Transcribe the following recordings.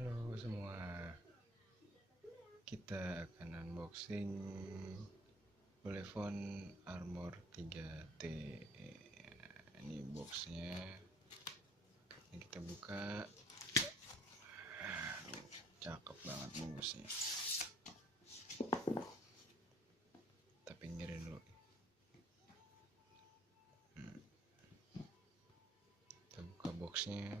Halo semua, kita akan unboxing Ulefone Armor 3T. Ini boxnya, ini kita buka. Cakep banget bungkusnya. Kita pinggirin dulu. Kita buka boxnya.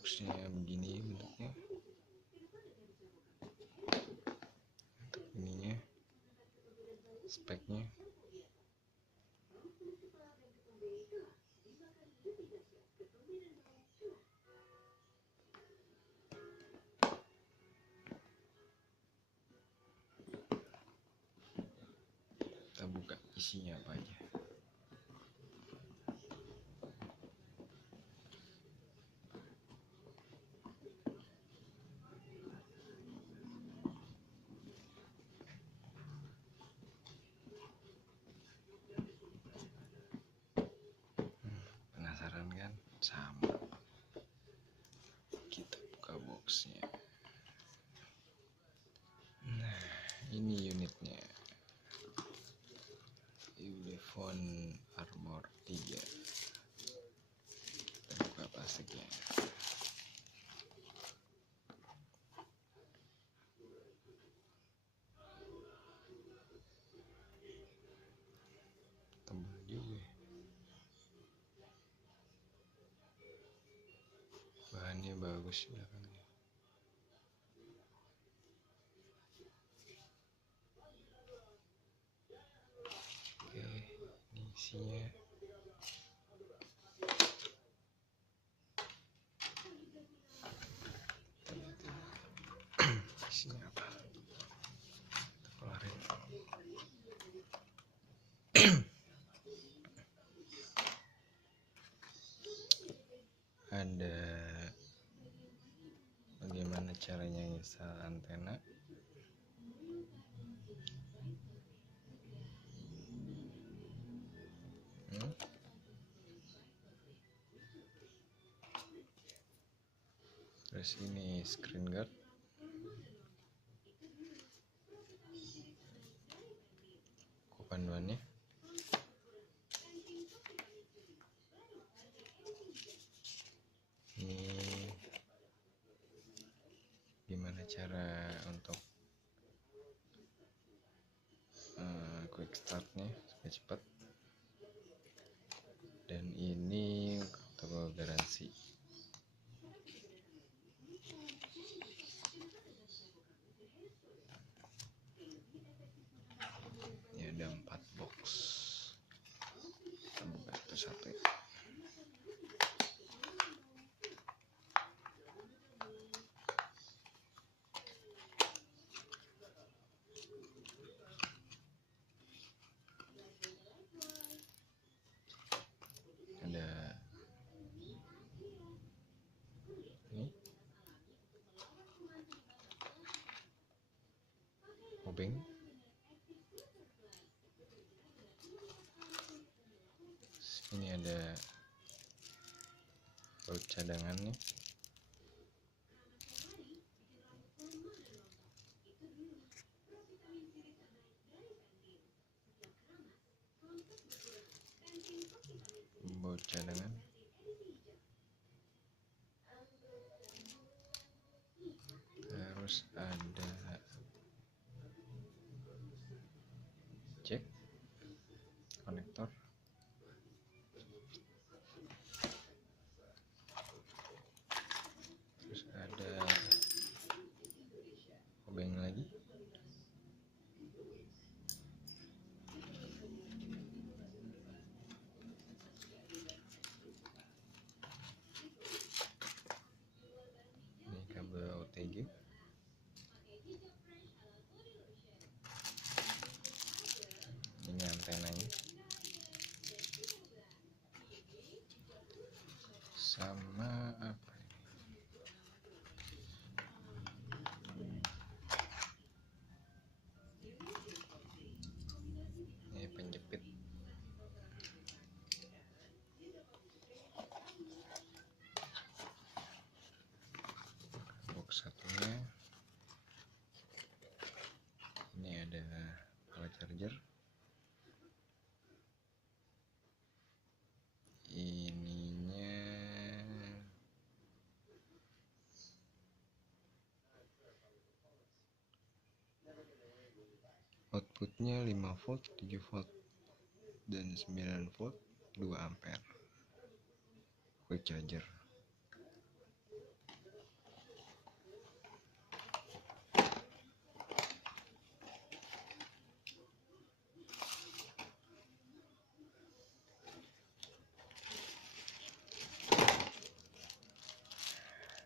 Boxnya begini bentuknya. Untuk ininya, speknya. Kita buka isinya apa aja. Penasaran kan? Sama. Kita buka boxnya. Nah, ini unitnya. Ulefone Armor 3. Kita buka plastiknya. Tembul juga. Bahannya bagus belakangnya. Oke, ini isinya. Isinya apa? Kita keluarin. Ada bagaimana caranya install antena. Terus ini screen guard. Panduannya. Ini gimana cara untuk quick startnya supaya cepat. Dan ini toko garansi. Ini ada 4 box. Kita buka satu-satu ya. Ada ini obeng. Ini ada baut cadangannya. Baut cadangan. Terus ada jack konektor. Terus ada obeng lagi. Ini kabel OTG. Ini antenanya. Sama apa ini penjepit. outputnya 5 volt, 7 volt, dan 9 volt, 2 ampere. Quick charger.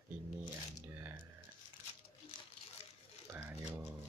Ini ada Vaio.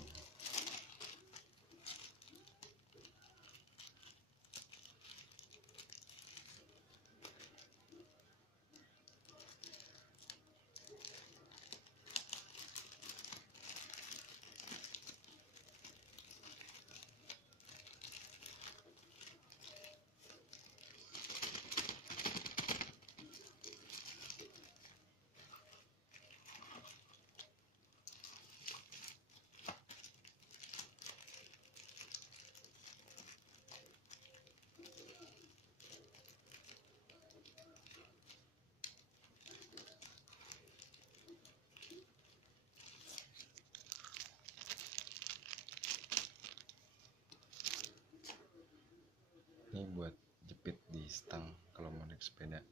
Ini buat jepit di stang kalau mau naik sepeda.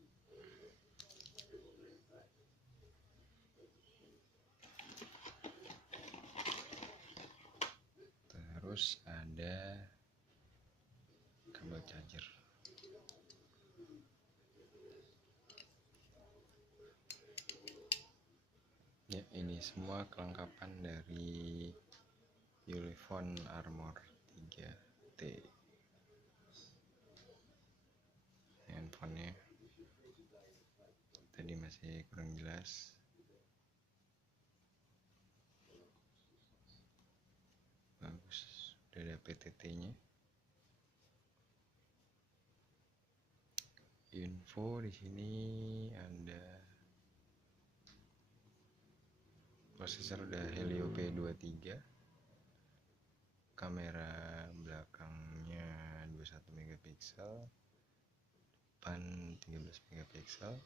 Terus ada kabel charger. Ya, ini semua kelengkapan dari Ulefone Armor 3T. Handphonenya tadi masih kurang jelas. Bagus, udah ada PTT-nya. Info di sini ada prosesor udah Helio P23, kamera belakangnya 21 megapiksel, depan 13 megapiksel,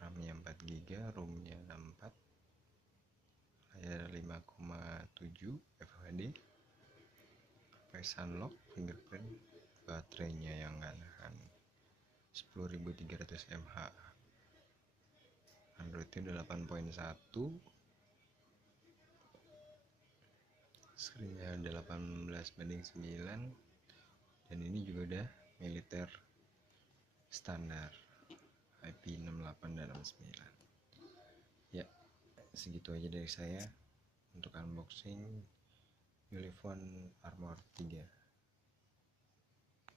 RAM-nya 4 GB, ROM-nya 64, layar 5,7 FHD, face unlock, fingerprint, baterainya yang nggak nahan 10.300 mAh, Android-nya udah 8.1, screen-nya ada 18:9, dan ini juga udah militer standar IP68 dan 69. Ya, segitu aja dari saya untuk unboxing Ulefone Armor 3.